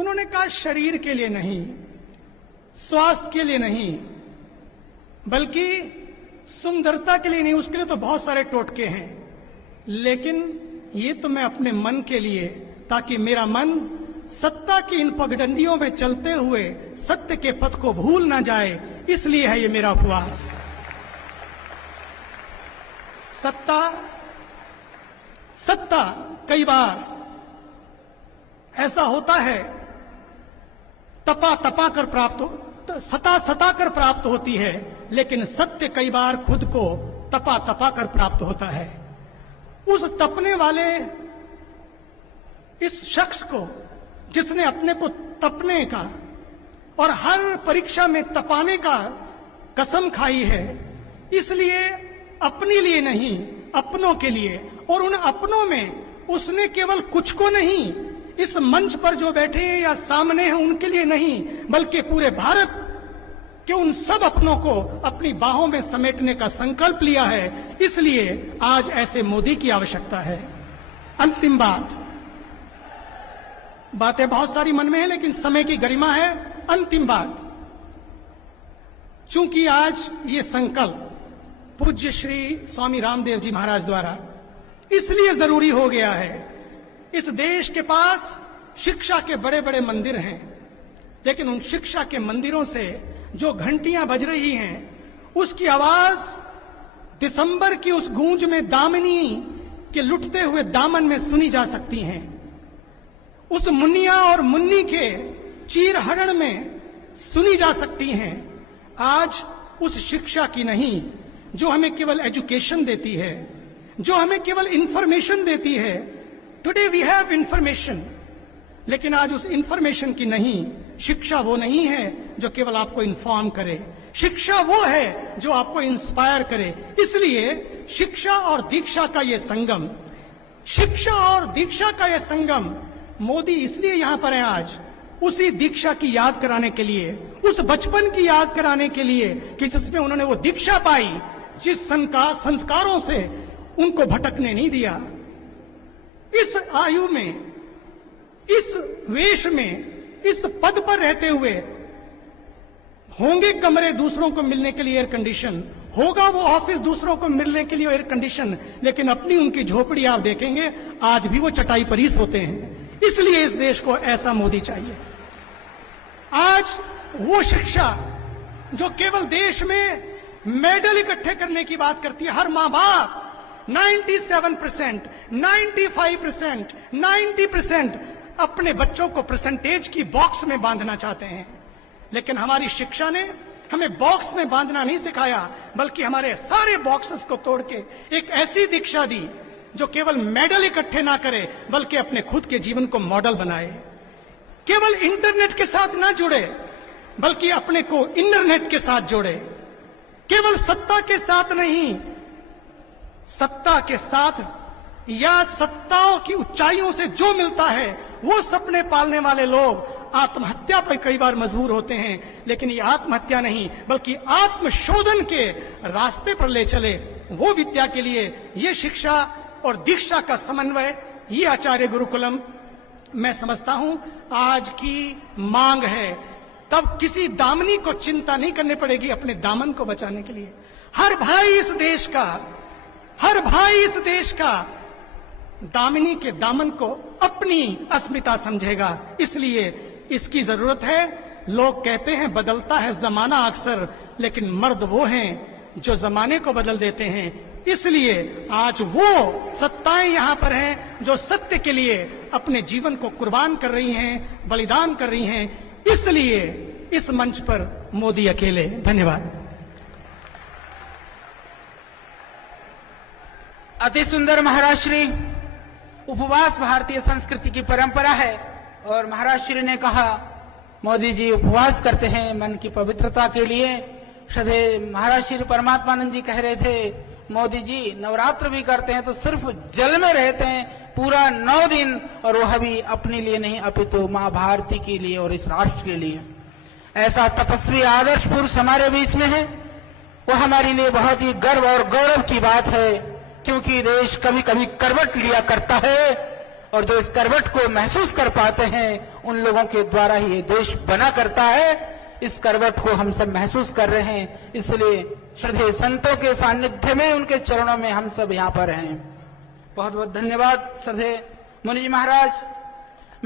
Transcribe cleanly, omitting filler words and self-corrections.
उन्होंने कहा शरीर के लिए नहीं, स्वास्थ्य के लिए नहीं, बल्कि सुंदरता के लिए नहीं, उसके लिए तो बहुत सारे टोटके हैं, लेकिन ये तो मैं अपने मन के लिए, ताकि मेरा मन सत्ता की इन पगडंडियों में चलते हुए सत्य के पथ को भूल ना जाए, इसलिए है ये मेरा उपवास। सत्ता कई बार ऐसा होता है तपा कर प्राप्त सता कर प्राप्त होती है, लेकिन सत्य कई बार खुद को तपा कर प्राप्त होता है। उस तपने वाले इस शख्स को, जिसने अपने को तपने का और हर परीक्षा में तपाने का कसम खाई है, इसलिए अपने लिए नहीं, अपनों के लिए, और उन अपनों में उसने केवल कुछ को नहीं, इस मंच पर जो बैठे हैं या सामने हैं उनके लिए नहीं, बल्कि पूरे भारत के उन सब अपनों को अपनी बाहों में समेटने का संकल्प लिया है। इसलिए आज ऐसे मोदी की आवश्यकता है। अंतिम बातें बहुत सारी मन में है, लेकिन समय की गरिमा है। अंतिम बात, चूंकि आज ये संकल्प पूज्य श्री स्वामी रामदेव जी महाराज द्वारा इसलिए जरूरी हो गया है, इस देश के पास शिक्षा के बड़े बड़े मंदिर हैं, लेकिन उन शिक्षा के मंदिरों से जो घंटियां बज रही हैं, उसकी आवाज दिसंबर की उस गूंज में दामिनी के लुटते हुए दामन में सुनी जा सकती हैं। उस मुन्निया और मुन्नी के चीर हरण में सुनी जा सकती हैं। आज उस शिक्षा की नहीं जो हमें केवल एजुकेशन देती है, जो हमें केवल इंफॉर्मेशन देती है। टुडे वी हैव इंफॉर्मेशन, लेकिन आज उस इंफॉर्मेशन की नहीं, शिक्षा वो नहीं है जो केवल आपको इन्फॉर्म करे, शिक्षा वो है जो आपको इंस्पायर करे। इसलिए शिक्षा और दीक्षा का ये संगम, शिक्षा और दीक्षा का ये संगम, मोदी इसलिए यहां पर है आज, उसी दीक्षा की याद कराने के लिए, उस बचपन की याद कराने के लिए कि जिसमें उन्होंने वो दीक्षा पाई, जिस संस्कारों से उनको भटकने नहीं दिया। इस आयु में, इस वेश में, इस पद पर रहते हुए होंगे कमरे दूसरों को मिलने के लिए एयर कंडीशन, होगा वो ऑफिस दूसरों को मिलने के लिए एयर कंडीशन, लेकिन अपनी उनकी झोपड़ी आप देखेंगे आज भी वो चटाई पर ही सोते हैं। इसलिए इस देश को ऐसा मोदी चाहिए। आज वो शिक्षा जो केवल देश में मेडल इकट्ठे करने की बात करती है, हर मां बाप 97%, 95%, 90% अपने बच्चों को परसेंटेज की बॉक्स में बांधना चाहते हैं, लेकिन हमारी शिक्षा ने हमें बॉक्स में बांधना नहीं सिखाया, बल्कि हमारे सारे बॉक्सेस को तोड़ के एक ऐसी दीक्षा दी जो केवल मेडल इकट्ठे ना करे, बल्कि अपने खुद के जीवन को मॉडल बनाए। केवल इंटरनेट के साथ ना जुड़े, बल्कि अपने को इंटरनेट के साथ जोड़े। केवल सत्ता के साथ नहीं, सत्ता के साथ या सत्ताओं की ऊंचाइयों से जो मिलता है वो सपने पालने वाले लोग आत्महत्या पर कई बार मजबूर होते हैं, लेकिन ये आत्महत्या नहीं बल्कि आत्मशोधन के रास्ते पर ले चले। वो विद्या के लिए ये शिक्षा और दीक्षा का समन्वय, ये आचार्य गुरुकुलम मैं समझता हूं आज की मांग है। तब किसी दामनी को चिंता नहीं करनी पड़ेगी अपने दामन को बचाने के लिए। हर भाई इस देश का, हर भाई इस देश का दामिनी के दामन को अपनी अस्मिता समझेगा। इसलिए इसकी जरूरत है। लोग कहते हैं बदलता है जमाना अक्सर, लेकिन मर्द वो हैं जो जमाने को बदल देते हैं। इसलिए आज वो सत्ताएं यहां पर हैं जो सत्य के लिए अपने जीवन को कुर्बान कर रही हैं, बलिदान कर रही हैं। इसलिए इस मंच पर मोदी अकेले। धन्यवाद। अति सुंदर महाराज श्री। उपवास भारतीय संस्कृति की परंपरा है और महाराज श्री ने कहा मोदी जी उपवास करते हैं मन की पवित्रता के लिए। श्रद्धे महाराज श्री परमात्मानंद जी कह रहे थे मोदी जी नवरात्र भी करते हैं तो सिर्फ जल में रहते हैं पूरा 9 दिन, और वह भी अपने लिए नहीं अपितु मां भारती के लिए और इस राष्ट्र के लिए। ऐसा तपस्वी आदर्श पुरुष हमारे बीच में है, वह हमारे लिए बहुत ही गर्व और गौरव की बात है, क्योंकि देश कभी कभी करवट लिया करता है और जो इस करवट को महसूस कर पाते हैं उन लोगों के द्वारा ही ये देश बना करता है। इस करवट को हम सब महसूस कर रहे हैं, इसलिए श्रद्धेय संतों के सानिध्य में, उनके चरणों में हम सब यहाँ पर हैं। बहुत बहुत धन्यवाद श्रद्धेय मुनि जी महाराज।